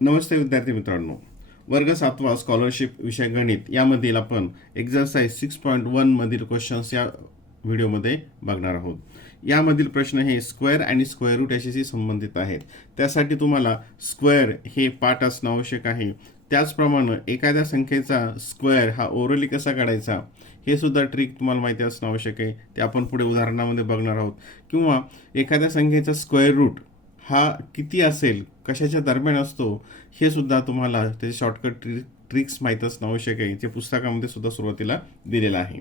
नमस्ते विद्यार्थी मित्रांनो. वर्ग 7वा स्कॉलरशिप विषय गणित यामधील आपण एक्झरसाइज 6.1 मधील क्वेश्चन्स या व्हिडिओमध्ये बघणार आहोत. यामधील प्रश्न हे स्क्वेअर आणि स्क्वेअर रूट याच्याशी संबंधित आहेत. त्यासाठी तुम्हाला स्क्वेअर हे पाठ असणं आवश्यक आहे. त्याचप्रमाणे एखाद्या संख्येचा स्क्वेअर हा ओरली कसा काढायचा हे सुद्धा ट्रिक तुम्हाला माहिती असणं आवश्यक आहे. ते आपण पुढे उदाहरणामध्ये बघणार आहोत. किंवा एखाद्या संख्येचा स्क्वेअर रूट हा किती असेल, कशाच्या दरम्यान असतो, हे सुद्धा तुम्हाला त्याचे शॉर्टकट ट्रिक्स माहीत असणं आवश्यक आहे. ते पुस्तकामध्ये सुद्धा सुरुवातीला दिलेलं आहे.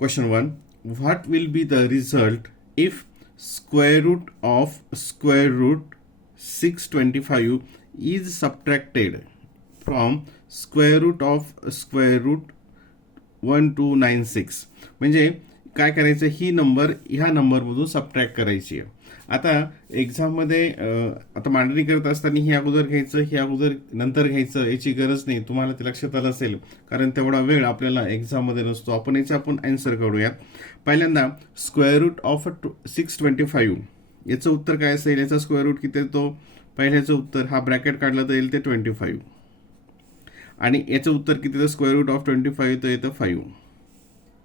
Question 1. What will be the result if square root of square root 625 is subtracted from square root of square root 1296. म्हणजे काय करायचं, ही नंबर ह्या नंबरमधून सबट्रॅक्ट करायची आहे. आता एक्झाममध्ये आता मांडणी करत असताना हे अगोदर घ्यायचं, हे अगोदर नंतर घ्यायचं याची गरज नाही. तुम्हाला ते लक्षात आलं असेल, कारण तेवढा वेळ आपल्याला एक्झाममध्ये नसतो. आपण याचा आन्सर काढूयात. पहिल्यांदा स्क्वेअर रूट ऑफ 625 याचं उत्तर काय असेल, याचा स्क्वेअर रूट किती येतो, पहिल्याचं उत्तर हा ब्रॅकेट काढला तर येईल ते 25 आणि याचं उत्तर किती, तर स्क्वेअर रूट ऑफ 25 तर येतं 5.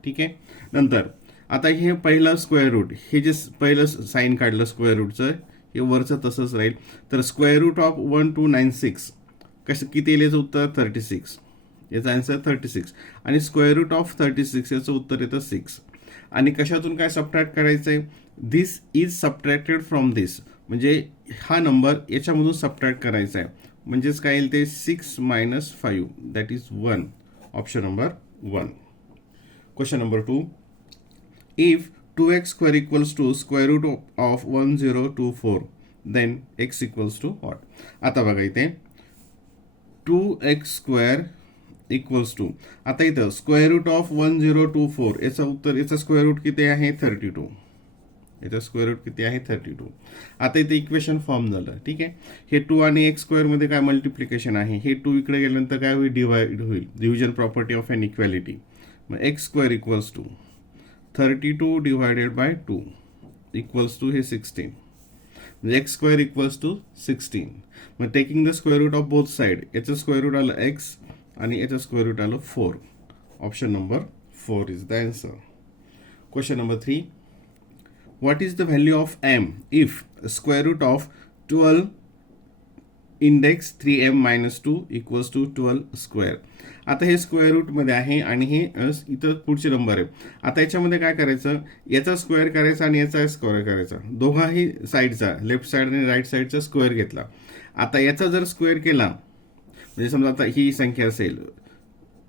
ठीक आहे. नंतर आता हे पहिलं स्क्वेअर रूट, हे जे पहिलं साईन काढलं स्क्वेअर रूटचं, हे वरचं तसंच राहील. तर स्क्वेअर रूट ऑफ 1296 कसं किती येईल, याचं उत्तर 36. याचा आन्सर 36. आणि स्क्वेअर रूट ऑफ 36 याचं उत्तर येतं 6. आणि कशातून काय सबट्रॅक्ट करायचं आहे, this is subtracted from this, म्हणजे हा नंबर याच्यामधून सबट्रॅक्ट करायचा आहे. म्हणजेच काय येईल ते 6 - 5 that is 1. Option number 1. Question number 2. If 2x square equals to square root of 1024, then x equals to what? आता बघा इथे 2x square equals to, आता इथं स्क्वेअर रूट ऑफ 1024 याचा उत्तर, याचा स्क्वेअर रूट किती आहे 32. याचा स्क्वेअर रूट किती आहे 32. आता इथे इक्वेशन फॉर्म झालं. ठीक आहे. हे 2 आणि एक्स स्क्वेअर मध्ये काय मल्टिप्लिकेशन आहे, हे 2 इकडे गेल्यानंतर काय होईल, डिवाइड होईल. Division property of an equality. मग x square equals to 32 divided by 2 equals to हे 16. म्हणजे एक्स स्क्वेअर इक्वल्स टू 16. मग taking the square root of both side, याचं स्क्वेअर रूट आलं एक्स आणि याचं स्क्वेअर रूट आलं 4. Option number 4 is the answer. Question number 3. What is the value of m if square root of 12 index 3m-2 equals to 12 square. आता हे square रूटमध्ये आहे आणि हे इथं पुढचे नंबर आहे. आता याच्यामध्ये काय करायचं, याचा स्क्वेअर करायचा आणि याचा स्क्वेअर करायचा. दोघाही साईडचा, लेफ्ट साईड आणि राईट साईडचा स्क्वेअर घेतला. आता याचा जर स्क्वेअर केला, म्हणजे समजा आता ही संख्या असेल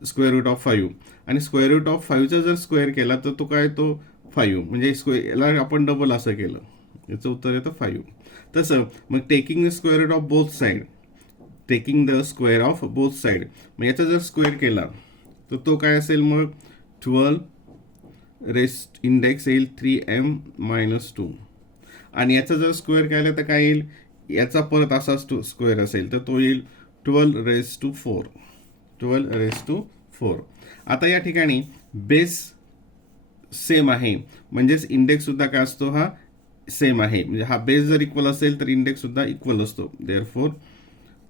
स्क्वेअर रूट ऑफ 5 आणि स्क्वेअर रूट ऑफ 5चा जर स्क्वेअर केला तर तो काय, तो 5. म्हणजे स्क्वेअर याला आपण डबल असं केलं, याचं उत्तर येतं 5. तसं मग taking the square root of both side, taking the square of both side, मग याचा जर स्क्वेअर केला तर तो काय असेल, मग 12 रेस्ट इंडेक्स येईल 3m-2 आणि याचा जर स्क्वेअर केला तर काय येईल, याचा परत असा स्क्वेअर असेल तर तो येईल 12^4. 12^4. आता या ठिकाणी बेस सेम आहे, म्हणजेच इंडेक्स सुद्धा काय असतो, हा सेम आहे. म्हणजे हा बेस जर इक्वल असेल तर इंडेक्स सुद्धा इक्वल असतो. Therefore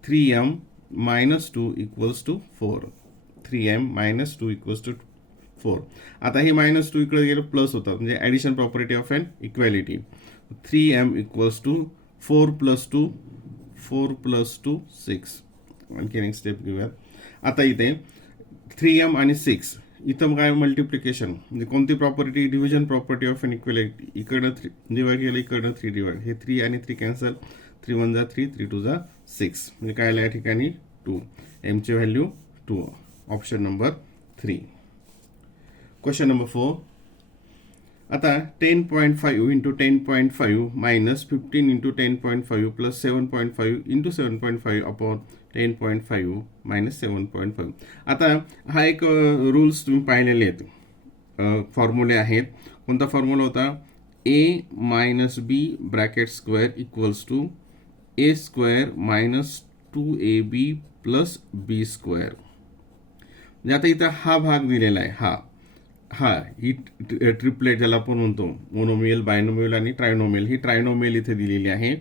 3m-2 equals to 4. 3m-2 equals to 4. आता हे -2 इकडे गेलं प्लस होतात, म्हणजे addition property of an equality. 3m equals to 4 + 2, 4 + 2 6. आणखी एक स्टेप घेऊयात. आता इथे 3m आणि 6 इथं काय मल्टिप्लिकेशन, म्हणजे कोणती property, division property of an equality. इकडनं 3 डिवाइड केलं, इकडनं 3 डिवाइड, हे 3 आणि 3 कॅन्सल, 3 1 जा 3, 3 2 जा 6. म्हणजे काय आलं या ठिकाणी 2. एमची value 2. Option number 3. Question number 4. आता 10.5 into 10.5 minus 15 into 10.5 plus 7.5 into 7.5 upon 10.5 minus 7.5. आता हा एक रूल्स तुम्ही पाहिलेले आहेत, फॉर्म्युले आहेत. कोणता फॉर्म्युला होता, a-b bracket square equals to a square minus 2ab plus b square. म्हणजे आता इथं हा भाग दिलेला आहे, ही ट्रिपलेट ज्याला आपण म्हणतो, मोनोमियल, बायनोमियल आणि ट्रायनोमियल, ही ट्रायनोमियल इथे दिलेली आहे.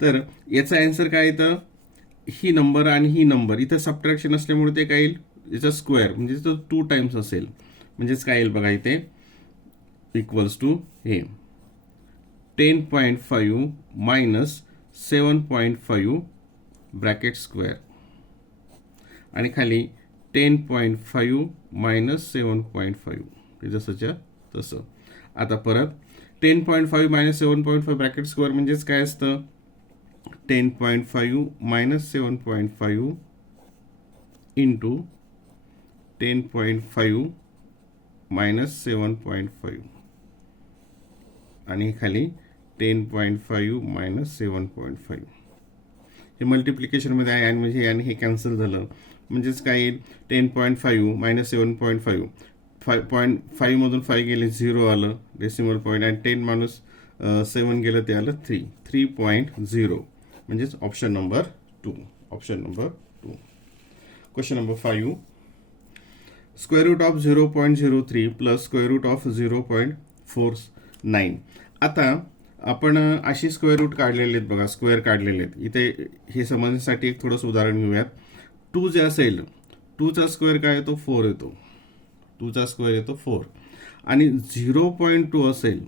तर याचा आन्सर काय येतं, ही नंबर आणि ही नंबर इथं सबट्रॅक्शन असल्यामुळे ते काय येईल, याचा स्क्वेअर म्हणजे तो 2 टाइम्स असेल. म्हणजेच काय येईल बघा इथे, इक्वल्स टू हे 10.5 मायनस 7.5 ब्रॅकेट स्क्वेअर आणि खाली 10.5 मायनस 7.5 हे जसंच्या तसं. आता परत 10.5 मायनस 7.5 ब्रॅकेट स्क्वेअर म्हणजेच काय असतं, 10.5 मायनस 7.5 इंटू 10.5 मायनस 7.5 आणि खाली 10.5 मायनस 7.5. हे मल्टिप्लिकेशनमध्ये आहे आणि म्हणजे आणि हे कॅन्सल झालं. म्हणजेच काय येईल, 10.5 मायनस 7.5, 5.5 मधून 5 गेले 0 आलं डेसिमल पॉईंट, आणि 10 मायनस 7 गेलं ते आलं 3.0. म्हणजेच option number 2. Option number 2. Question number 5. Square root of 0.03 plus square root of 0.49. आता आपण अशी स्क्वेअर रूट काढलेले आहेत बघा, स्क्वेअर काढलेले आहेत. इथे हे समजण्यासाठी एक थोडंसं उदाहरण घेऊयात. 2 जे असेल, 2चा स्क्वेअर काय येतो, 4 येतो. 2चा स्क्वेअर येतो 4. आणि 0.2 असेल,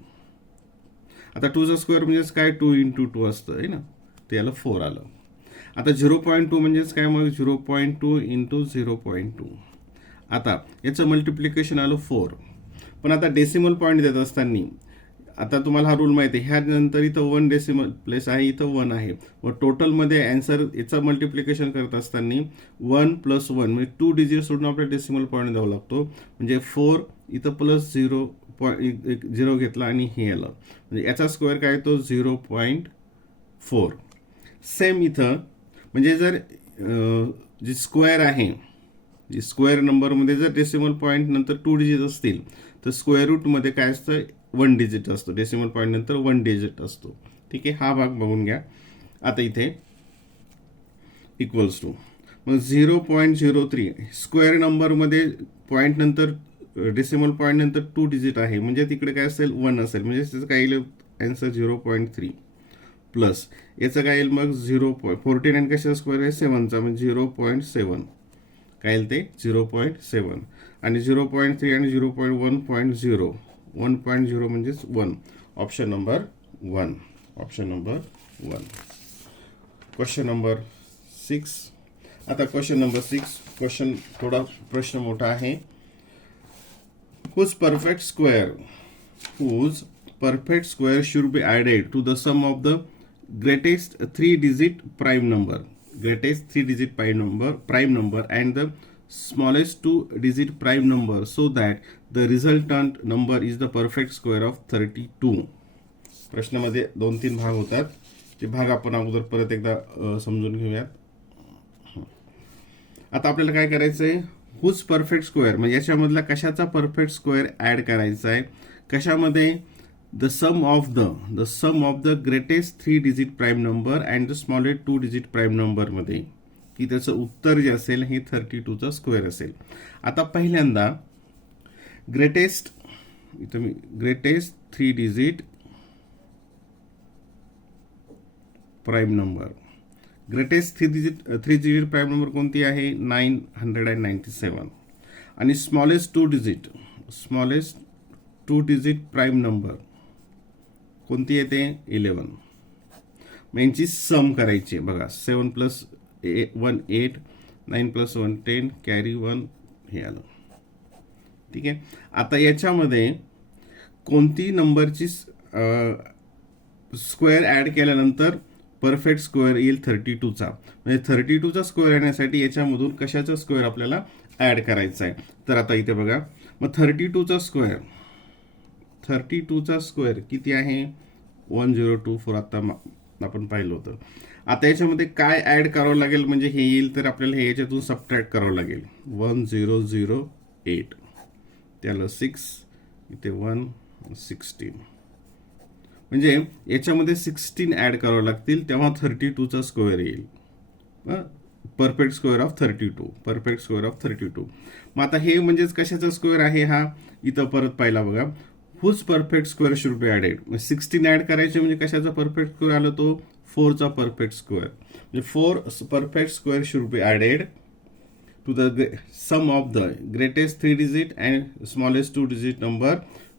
आता 2चा स्क्वेअर म्हणजेच काय, 2 इंटू 2 असतं आहे ना, ते याला 4 आलं. आता 0.2 म्हणजेच काय, मग 0.2 इंटू 0.2. आता याचं मल्टिप्लिकेशन आलं 4. पण आता डेसिमल पॉईंट देत असताना आता तुम्हाला हा रूल माहिती आहे, ह्यानंतर इथं 1 डेसिमल प्लेस आहे, इथं 1 आहे. व टोटलमध्ये अँसर याचं मल्टिप्लिकेशन करत असताना 1 प्लस 1 म्हणजे 2 डिजिट सोडून आपल्याला डेसिमल पॉईंट द्यावा लागतो. म्हणजे 4 इथं प्लस 0 घेतला आणि हे आलं, म्हणजे याचा स्क्वेअर काय येतो 0.4. सेम इथं म्हणजे जर जी स्क्वेअर आहे, जी स्क्वेअर नंबरमध्ये जर डेसिमल पॉईंट नंतर 2 डिजिट असतील तर स्क्वेअर रूटमध्ये काय असतं, 1 डिजिट असतो. डेसिमल पॉईंट नंतर 1 डिजिट असतो. ठीक आहे, हा भाग बघून घ्या. आता इथे इक्वल्स टू मग 0.03 स्क्वेअर नंबरमध्ये पॉईंट नंतर डेसिमल पॉईंट नंतर 2 डिजिट आहे, म्हणजे तिकडे काय असेल 1 असेल, म्हणजे त्याचं काय येईल आन्सर 0.3 प्लस याचं काय येईल मग 0.49 कशाचा स्क्वेअर आहे 7चा, म्हणजे 0.7 काय येईल ते 0.7 आणि 0.3 आणि 0.1.0 1.0 म्हणजेच 1. Option number 1. Option number 1. Question number 6. आता क्वेश्चन नंबर 6 क्वेश्चन थोडा प्रश्न मोठा आहे. whose perfect square should be added to the sum of the greatest 3-digit prime number and the smallest 2-digit prime number so that the resultant number is the perfect square of 32. प्रश्नामध्ये 2-3 भाग होतात. ते भाग आपण अगोदर परत एकदा समजून घेऊयात. आता आपल्याला काय करायचं आहे, हुज परफेक्ट स्क्वेअर म्हणजे याच्यामधला कशाचा परफेक्ट स्क्वेअर ऍड करायचा आहे, कशामध्ये the sum of the greatest 3-digit prime number and the smallest 2-digit prime number मध्ये, की त्याचं उत्तर जे असेल हे 32चा स्क्वेअर असेल. आता पहिल्यांदा greatest 3-digit prime number, greatest 3-digit prime number कोणती आहे 997 आणि स्मॉलेस्ट 2-digit प्राईम नंबर कोणती येते 11. मग यांची सम करायची बघा, 7 प्लस 1 8, 9 प्लस 1 10, कॅरी 1 हे आलं. ठीक आहे, आता याच्यामध्ये कोणती नंबरची स्क्वेअर ऍड केल्यानंतर परफेक्ट स्क्वेअर येईल 32चा, म्हणजे 32चा स्क्वेअर येण्यासाठी याच्यामधून कशाचा स्क्वेअर आपल्याला ऍड करायचा आहे. तर आता इथे बघा, मग 32चा स्क्वेअर किती आहे 1024. आता आपण पाहिलं होतं. आता याच्यामध्ये काय ऍड करावं लागेल, म्हणजे हे येईल तर आपल्याला हे याच्यातून सबट्रॅक्ट करावं लागेल. 1008 त्याला 6 इथे 1 16, म्हणजे याच्यामध्ये 16 ऍड करावं लागतील तेव्हा 32चा स्क्वेअर येईल. Perfect square of 32. मग आता हे म्हणजेच कशाचा स्क्वेअर आहे हा, इथं परत पाहिला बघा, whose perfect square should be added. 16 add करायचे म्हणजे कशाचा परफेक्ट स्क्वेअर आला तो 4चा परफेक्ट स्क्वेअर, म्हणजे 4 perfect square should be added to the sum of the greatest 3 digit and smallest 2 digit number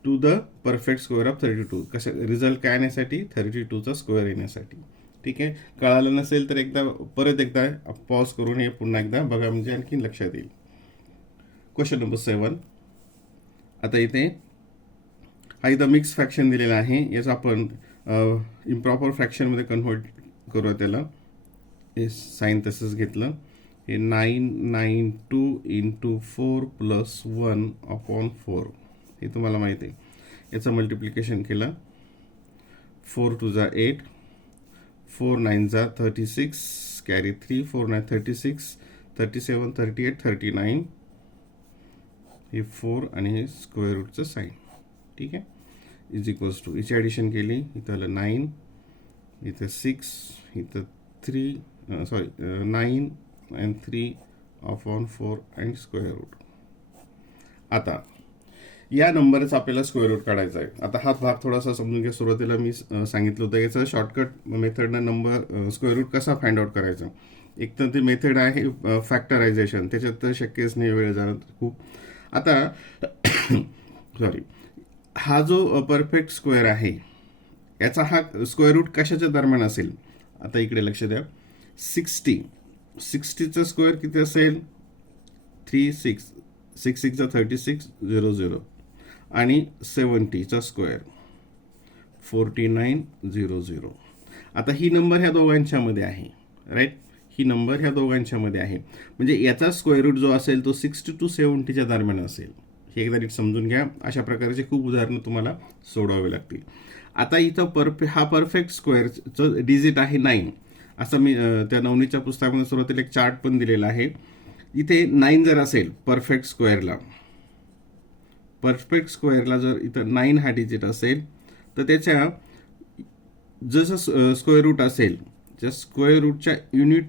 to the perfect square of 32. कशा result काय येण्यासाठी 32चा square येण्यासाठी. ठीक आहे, कळालं नसेल तर एकदा परत एकदा पॉज करून हे पुन्हा एकदा बघा, म्हणजे आणखी लक्षात येईल. Question number 7. आता इथे हा इथं मिक्स फ्रॅक्शन दिलेला आहे, याचा आपण इम्प्रॉपर फ्रॅक्शनमध्ये कन्व्हर्ट करूया. त्याला हे साईन तसंच घेतलं. हे 992 इंटू 4 प्लस 1 अपॉन 4 हे तुम्हाला माहिती आहे. याचं मल्टिप्लिकेशन केलं. 4 2 जा 8, 4 9 जा 36, कॅरी 3, 4 9 36, 37 38 39, हे 4 आणि हे स्क्वेअर रूटचं साईन. ठीक आहे, इज इक्वल्स टू, याची ॲडिशन केली, इथं आलं 9, इथं 6, इथं 3, 9 and 3 upon 4 and square route. आता या नंबरचा आपल्याला स्क्वेअर रूट काढायचा आहे. आता हा भाग थोडासा समजून घ्या. सुरुवातीला मी सांगितलं होतं याचं शॉर्टकट मेथडनं नंबर स्क्वेअर रूट कसा फाइंड आउट करायचा. एक तर ते मेथड आहे फॅक्टरायझेशन, त्याच्यात तर शक्यच नाही, वेळ जाणार खूप. आता सॉरी, हा जो परफेक्ट स्क्वेअर आहे याचा हा स्क्वेअर रूट कशाच्या दरम्यान असेल. आता इकडे लक्ष द्या. 60चा स्क्वेअर किती असेल 36, 6 6 36 0 0, आणि 70चा स्क्वेअर 49 0 0. आता ही नंबर ह्या दोघांच्यामध्ये आहे, राईट. ही नंबर ह्या दोघांच्यामध्ये आहे, म्हणजे याचा स्क्वेअर रूट जो असेल तो 60 to 70च्या दरम्यान असेल. हे एकदा नीट समजून घ्या. अशा प्रकारचे खूप उदाहरणं तुम्हाला सोडवावे लागतील. आता इथं हा परफेक्ट स्क्वेअरचं डिजिट आहे 9. असं मी त्या नवनीच्या पुस्तकामध्ये सुरुवातीला एक चार्ट पण दिलेला आहे. इथे 9 जर असेल परफेक्ट स्क्वेअरला जर इथं 9 हा डिजिट असेल तर त्याच्या जसं स्क्वेअर रूट असेल त्या स्क्वेअर रूटच्या युनिट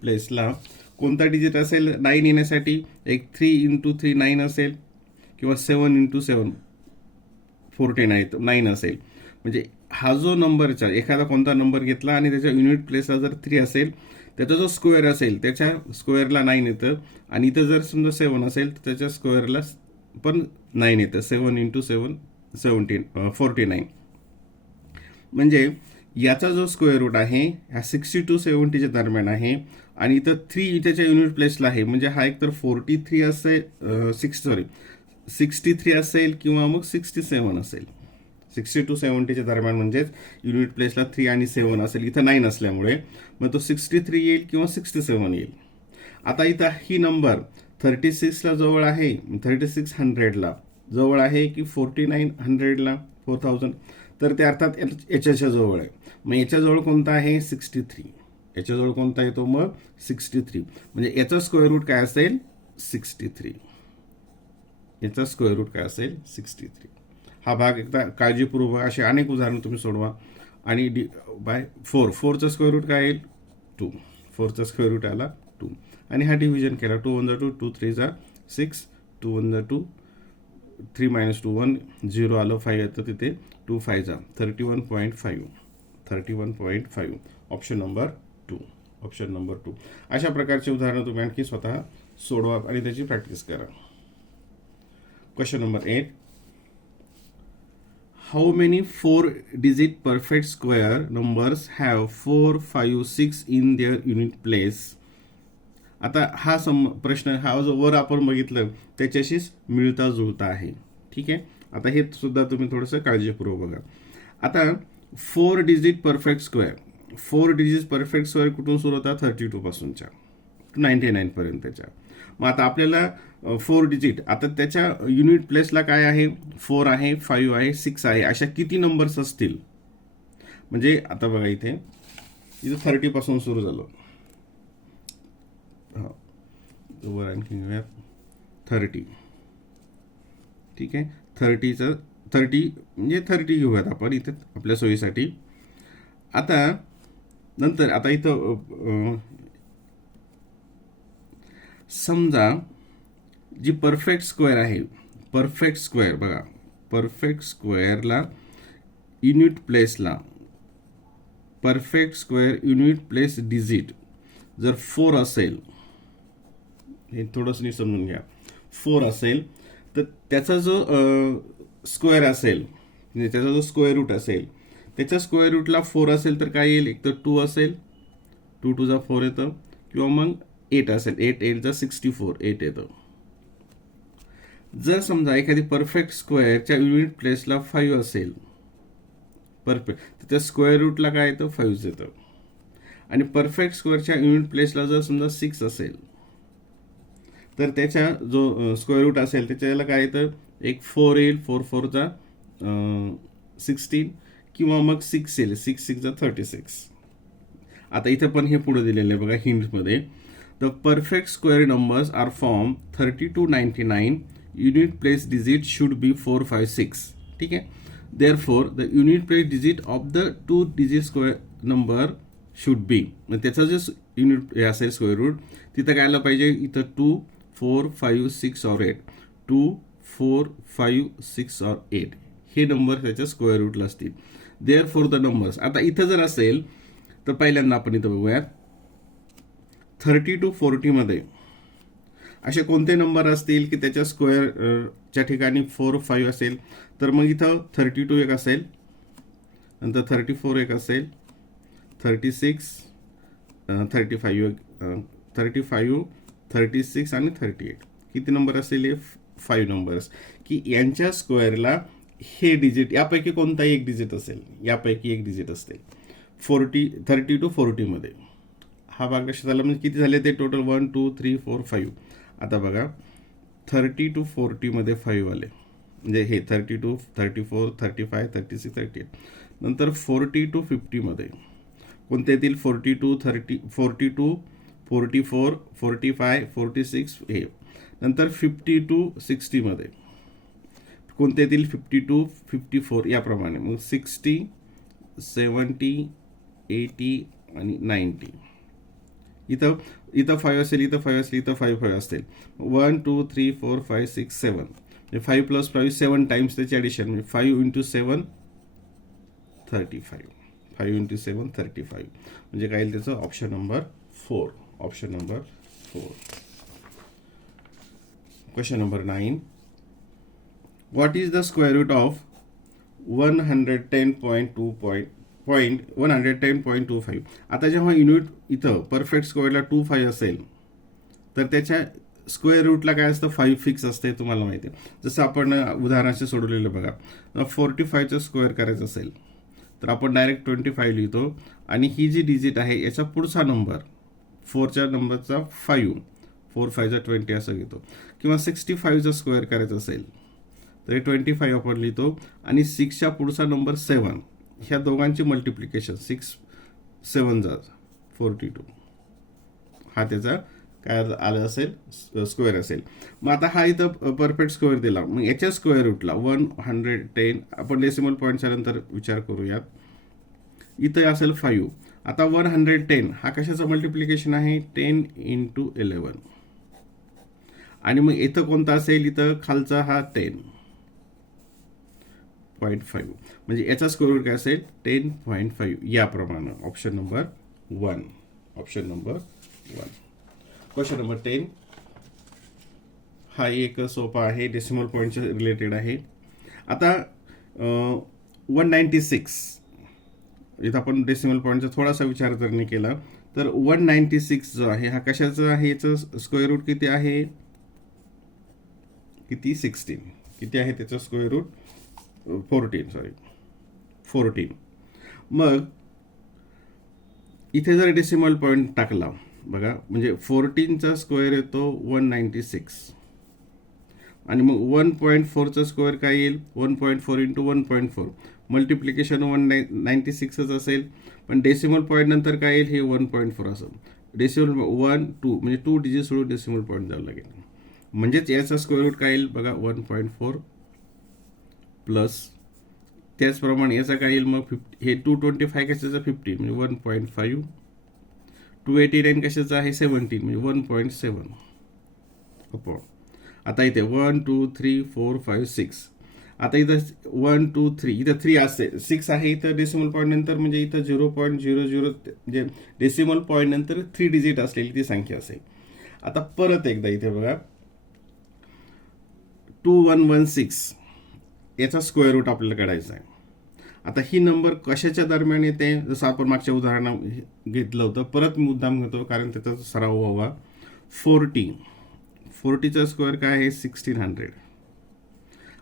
प्लेसला कोणता डिजिट असेल 9 येण्यासाठी. एक 3 इंटू 3 9 असेल, किंवा 7 इंटू 7 49 असेल. म्हणजे हा जो नंबरचा एखादा कोणता नंबर घेतला आणि त्याच्या युनिट प्लेसला जर 3 असेल, त्याचा जो स्क्वेअर असेल त्याच्या स्क्वेअरला 9 येतं, आणि इथं जर समजा 7 असेल तर त्याच्या स्क्वेअरला पण 9 येतं. 7 इंटू 7 49. म्हणजे याचा जो स्क्वेअर रूट आहे ह्या 60 to 70च्या दरम्यान आहे, आणि इथं 3 त्याच्या युनिट प्लेसला आहे. म्हणजे हा एक तर 43 असेल, 63 असेल, किंवा मग 67 असेल. 60 to 70च्या दरम्यान, म्हणजेच युनिट प्लेसला 3 आणि 7 असेल. इथं 9 असल्यामुळे मग तो 63 येईल किंवा 67 येईल. आता इथं ही नंबर 36ला जवळ आहे, 3600ला जवळ आहे, की 4900ला 4000, तर ते अर्थात याच्याच्या जवळ आहे. मग याच्याजवळ कोणता आहे 63. याच्याजवळ कोणता येतो मग 63. म्हणजे याचा स्क्वेअर रूट काय असेल 63. याचा स्क्वेअर रूट काय असेल 63. हा भाग एकदा काळजीपूर्वक असे अनेक उदाहरणं तुम्ही सोडवा. आणि बाय 4चा स्क्वेअर रूट काय येईल 2. 4चा स्क्वेअर रूट आला 2, आणि हा डिव्हिजन केला. 2 1 2, 2 3 6, 2 1 2, 3 - 2 1, 0 आलं, 5 येतं तिथे, 2 5 31.5. 31.5 ऑप्शन नंबर 2. अशा प्रकारचे उदाहरणं तुम्ही आणखी स्वतः सोडवा आणि त्याची प्रॅक्टिस करा. Question number 8. How many 4-digit perfect square numbers have 4 5 6 in their unit place. आता हा प्रश्न हा जो वर आपण बघितलं त्याच्याशीच मिळता जुळता आहे. ठीक आहे, आता हे सुद्धा तुम्ही थोडंसं काळजीपूर्वक बघा. आता 4-digit परफेक्ट स्क्वेअर कुठून सुरू होता 32 पासूनच्या 99 पर्यंतच्या. मग आता आपल्याला 4 डिजिट, आता त्याच्या युनिट प्लेसला काय आहे 4 आहे, 5 आहे, 6 आहे, अशा किती नंबर्स असतील. म्हणजे आता बघा इथे 30 पासून सुरू झालं. वर आणखी घेऊयात 30. ठीक आहे, 30 म्हणजे 30 घेऊयात आपण इथे आपल्या सोयीसाठी. आता नंतर आता इथं समजा जी परफेक्ट स्क्वेअर आहे, परफेक्ट स्क्वेअर बघा, परफेक्ट स्क्वेअरला युनिट प्लेसला perfect square unit place digit जर 4 असेल, हे थोडंसं समजून घ्या, 4 असेल तर त्याचा जो स्क्वेअर असेल, म्हणजे त्याचा जो स्क्वेअर रूट असेल, त्याच्या स्क्वेअर रूटला 4 असेल तर काय येईल, एक तर 2 असेल, 2 टू जा 4 येतं, किंवा मग 8 असेल, 8 8 जा 64, 8 येतं. जर समजा एखादी परफेक्ट स्क्वेअरच्या युनिट प्लेसला 5 असेल, परफेक्ट, तर त्या स्क्वेअर रूटला काय येतं, 5 येतं. आणि परफेक्ट स्क्वेअरच्या युनिट प्लेसला जर समजा 6 असेल, तर त्याच्या जो स्क्वेअर रूट असेल त्याच्याला काय येतं, एक 4 येईल, 4 4 जा 16, किंवा मग 6 येईल, 6 6 जा 36. आता इथं पण हे पुढे दिलेलं आहे बघा हिंट्समध्ये. The perfect square numbers are form 30 to 99, unit place digit should be 4 5 6. ठीक आहे. Therefore the unit place digit of the 2 digit square number should be, मग त्याचा जे युनिट असेल स्क्वेअर रूट, तिथं काय आलं पाहिजे, इथं 2 4 5 6 or 8, 2 4 5 6 or 8 हे नंबर त्याच्या स्क्वेअर रूटला असतील. देअरफॉर द नंबर्स, आता इथं जर असेल तर पहिल्यांदा आपण इथं बघूयात 30 to 40 मध्ये असे कोणते नंबर असतील की त्याच्या स्क्वेअरच्या ठिकाणी 4 5 असेल, तर मग इथं 32 एक असेल, नंतर 34 एक असेल, 36 35 35 36 आणि 38. किती नंबर असेल, हे 5 नंबर्स, की यांच्या स्क्वेअरला हे डिजिट यापैकी कोणताही एक डिजिट असेल, यापैकी एक डिजिट असेल 30 to 40 मध्ये. हा भाग कशा झाला, म्हणजे किती झाले ते टोटल 1 2 3 4 5. आता बघा 30 to 40 मध्ये 5 आले, म्हणजे हे 32 34 35 36 38. नंतर 40 to 50 मध्ये कोणते येतील, 42 30 42 44 45 46 हे. नंतर 50 to 60 मध्ये कोणते येतील, 52 54 याप्रमाणे. मग 60 70 80 आणि 90. इथं 5 असेल, इथं 5 असेल, इथं 5 5 असतील. 1 2 3 4 5 6 7, म्हणजे 5 + 5 7 टाइम्स त्याची ॲडिशन, म्हणजे 5 × 7 35. 5 × 7 35, म्हणजे काय येईल त्याचं, option number 4. Option number 4. Question number 9. What is the square root of 110.25. आता जेव्हा युनिट इथं परफेक्ट स्क्वेअरला 2 5 असेल, तर त्याच्या स्क्वेअर रूटला काय असतं, 5 फिक्स असते, तुम्हाला माहिती आहे. जसं आपण उदाहरणाचे सोडवलेलं बघा, 45चं स्क्वेअर करायचं असेल तर आपण डायरेक्ट 25 लिहितो, आणि ही जी डिजिट आहे याचा पुढचा नंबर 4च्या नंबरचा 5, 4 5 जा 20 असं घेतो. किंवा 65चं स्क्वेअर करायचं असेल तर 25 आपण लिहितो, आणि 6च्या पुढचा नंबर 7, ह्या दोघांची मल्टिप्लिकेशन 6 7 जा 42, हा त्याचा काय आलं असेल, स्क्वेअर असेल. मग आता हा इथं परफेक्ट स्क्वेअर दिला, मग याच्या स्क्वेअर रूटला 110, आपण डेसिमल पॉईंटच्या नंतर विचार करूयात. इथं असेल 5. आता 110 हा कशाचं मल्टिप्लिकेशन आहे, 10 × 11. आणि मग इथं कोणता असेल, इथं खालचा हा 10.5, म्हणजे याचा स्क्वेअर रूट काय असेल, 10.5 याप्रमाणे. Option number 1. Option number 1. Question number 10. हा एक सोपा आहे, डेसिमल पॉईंटच्या रिलेटेड आहे. आता 196, इथं आपण डेसिमल पॉईंटचा थोडासा विचार जर नाही केला तर 196 जो आहे हा कशाचा आहे, याचं स्क्वेअर रूट किती आहे, किती 16. किती आहे त्याचं स्क्वेअर रूट, 14. मग इथे जर डेसिमल पॉईंट टाकला बघा, म्हणजे 14चा स्क्वेअर येतो 196, आणि मग 1.4चा स्क्वेअर काय येईल, 1.4 × 1.4, मल्टिप्लिकेशन 196च असेल, पण डेसिमल पॉईंट नंतर काय येईल, हे 1.4 असेल. डेसिमल 1 2 म्हणजे 2 डिजिट सोडून डेसिमल पॉईंट जावं लागेल, म्हणजेच याचा स्क्वेअर रूट काय येईल बघा, 1.4 प्लस त्याचप्रमाणे याचा काय येईल, मग हे 225 कशाचं 15, म्हणजे 1.5. 289 कशाचं आहे 17, म्हणजे 1.7 अपॉन. आता इथे 1 2 3 4 5 6. आता इथं 1 2 3 इथं 3 असेल, 6 आहे इथं डेसिमल पॉईंट नंतर, म्हणजे इथं 0.00 म्हणजे डेसिमल पॉईंट नंतर 3 डिजिट असलेली ती संख्या असेल. आता परत एकदा इथे बघा 2116 याचा स्क्वेअर रूट आपल्याला काढायचा आहे. आता ही नंबर कशाच्या दरम्यान येते, जसं आपण मागच्या उदाहरणात घेतलं होतं, परत मुद्दाम घेतो कारण त्याचा सराव व्हावा. 40चा स्क्वेअर काय आहे 1600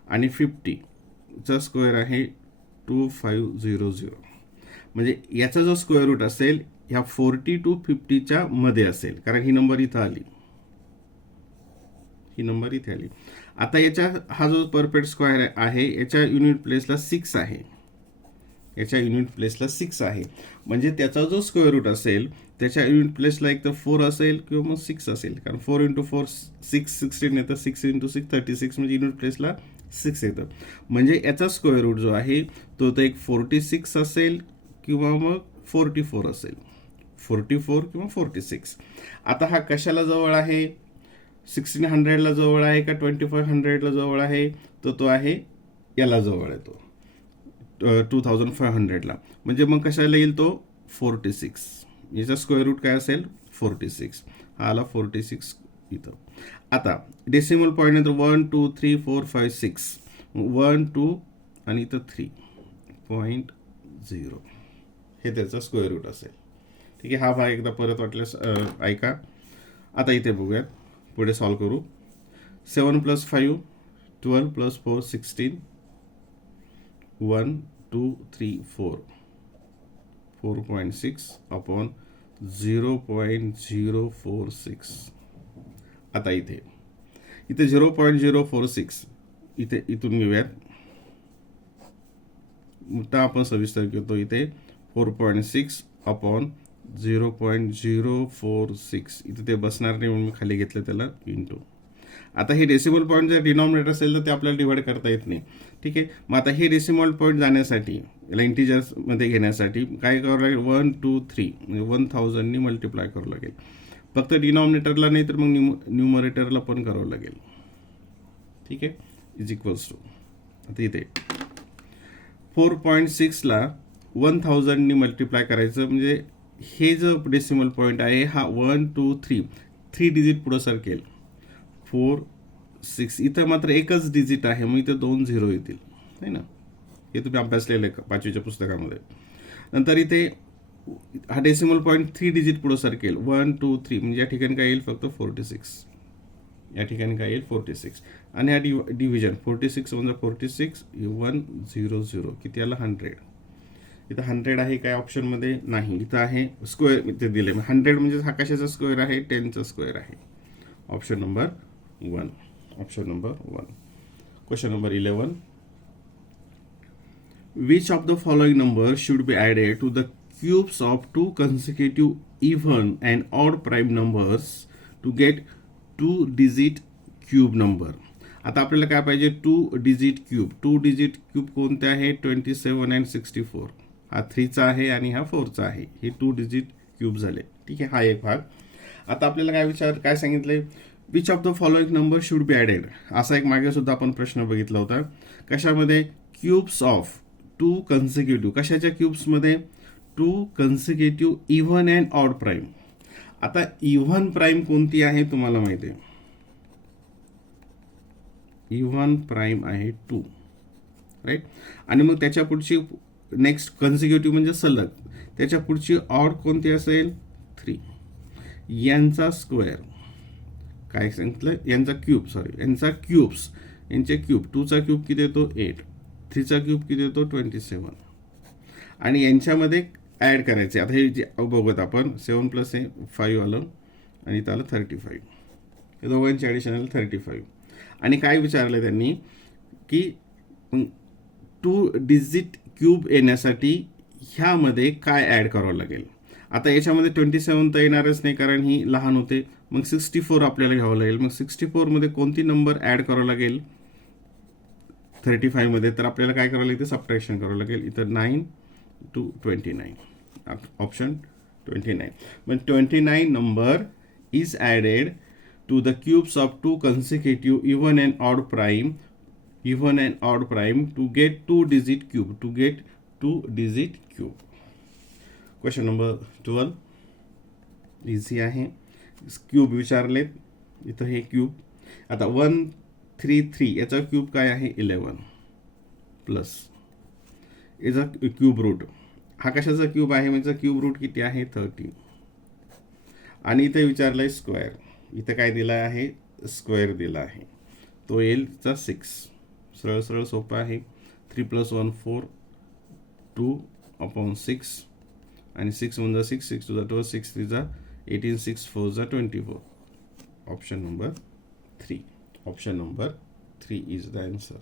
आणि 50चा स्क्वेअर आहे 2500. म्हणजे याचा जो स्क्वेअर रूट असेल ह्या 40 to 50च्या मध्ये असेल, कारण ही नंबर इथं आली, ही नंबर इथे आली. आता याच्या हा जो परफेक्ट स्क्वेअर आहे याच्या युनिट प्लेसला 6 आहे, याच्या युनिट प्लेसला 6 आहे, म्हणजे त्याचा जो स्क्वेअर रूट असेल त्याच्या युनिट प्लेसला एक तर 4 असेल किंवा मग 6 असेल, कारण 4 × 4 6 16 येतं, 6 × 6 36, म्हणजे युनिट प्लेसला 6 येतं. म्हणजे याचा स्क्वेअर रूट जो आहे तो तर एक 46 असेल किंवा मग 44 असेल, 44 किंवा 46. आता हा कशाला जवळ आहे, 1600ला जवळ आहे का 2500ला जवळ आहे, तो आहे याला जवळ आहे, तो 2500ला. म्हणजे मग कशाला येईल तो 46. याचा स्क्वेअर रूट काय असेल 46. हा आला 46 इथं. आता डेसिमल पॉईंट नंतर 1 2 3 4 5 6 1 2 आणि इथं 3.0 हे त्याचा स्क्वेअर रूट असेल. ठीक आहे, हा भाग एकदा परत वाटल्यास ऐका. आता इथे बघूयात, पुढे सॉल्व करू. 7 + 5 12 + 4 16 1 2 3 4 4.6 अपॉन 0.046. आता इथे 0.046 इथून घेऊयात, आता आपण सविस्तर घेतो. इथे 4.6 अपॉन 0.046 इथे ते बसणार नाही म्हणून मी खाली घेतलं त्याला इंटू. आता हे डेसिमल पॉईंट जर डिनॉमिनेटर असेल तर ते आपल्याला डिवाइड करता येत नाही. ठीक आहे, मग आता हे डेसिमल पॉईंट जाण्यासाठी याला इंटिजर्समध्ये घेण्यासाठी काय करावं लागेल, 1 2 3 म्हणजे 1000नी मल्टिप्लाय करावं लागेल. फक्त डिनॉमिनेटरला नाही तर मग न्यूमरेटरला पण करावं लागेल. ठीक आहे, इज इक्वल्स टू, आता इथे 4.6ला 1000नी मल्टिप्लाय करायचं, म्हणजे हे जो डेसिमल पॉईंट आहे हा 1 2 3 डिजिट पुढं सरकेल. 4 6 इथं मात्र एकच डिजिट आहे, मग इथं 2 0 येतील, है ना. हे तुम्ही अभ्यासलेलं आहे 5वीच्या पुस्तकामध्ये. नंतर इथे हा डेसिमल पॉईंट 3 डिजिट पुढं सरकेल. 1 2 3 म्हणजे या ठिकाणी काय येईल फक्त 46, या ठिकाणी काय येईल 46. आणि हा डिव्हिजन 46 म्हणजे 46 100 किती आला 100. इथं 100 आहे काय ऑप्शनमध्ये नाही, इथं आहे स्क्वेअर इथे दिले. 100 म्हणजे हा कशाचा स्क्वेअर आहे 10चा स्क्वेअर आहे. Option number 1. Option number 1. Question number 11. Which of the following numbers should be added to the cubes of two consecutive even and odd prime numbers to get 2-digit cube number? आता आपल्याला काय पाहिजे 2-digit cube. 2-digit cube कोणते आहे 27 and 64. हा 3चा आहे आणि हा 4चा आहे. हे 2-digit cube झाले. ठीक आहे, हा एक भाग. आता आपल्याला काय सांगितलंय, which of the following number should be added. असा एक मागे सुद्धा आपण प्रश्न बघितला होता. कशामध्ये क्यूब्स ऑफ 2 कन्सिक्युटिव्ह, कशाच्या क्यूब्समध्ये 2 कन्सिक्युटिव्ह इव्हन अँड ऑड प्राईम. आता इव्हन प्राईम कोणती आहे तुम्हाला माहिती आहे, इव्हन प्राईम आहे 2, राईट. आणि मग त्याच्या पुढची नेक्स्ट कन्सिक्युटिव्ह म्हणजे सलग, त्याच्या पुढची ऑड कोणती असेल 3. यांचा स्क्वेअर काय सांगितलं, यांचा क्यूब यांचा क्यूब्स, यांचे क्यूब 2चा क्यूब किती येतो 8, 3चा क्यूब किती येतो 27, आणि यांच्यामध्ये ॲड करायचे. आता हे जे बघूत आपण 7 + 5 आलं आणि इथं आलं 35, हे दोघांची ॲडिशन आलं 35. आणि काय विचारलं त्यांनी की 2 डिजिट क्यूब येण्यासाठी ह्यामध्ये काय ॲड करावं लागेल. आता याच्यामध्ये 27 तर येणारच नाही कारण ही लहान होते, मग 64 आपल्याला घ्यावं लागेल. मग 64 मध्ये कोणती नंबर ॲड करावं लागेल 35 मध्ये, तर आपल्याला काय करावं लागेल, सबट्रॅक्शन करावं लागेल. इथं 9 to 29, ऑप्शन 29. मग 29 number is added to the cubes of 2 consecutive even and odd prime even and odd prime to get 2-digit cube. To get 2-digit cube. Question number 12. Easy आहे. क्यूब विचारलेत, इथं हे cube. आता 133 याचा cube काय आहे 11 plus याचा cube route. हा कशाचा क्यूब आहे म्हणजे क्यूब रूट किती आहे 30. आणि इथे विचारलंय स्क्वेअर. इथं काय दिलं आहे स्क्वेअर दिला आहे, तो येईल चा 6. सरळ सरळ सोपं आहे. 3 + 1 4 2/6 आणि 6 1 6 6 2 12 6 3 18 6 4 24. Option number 3. Option number 3 is the answer.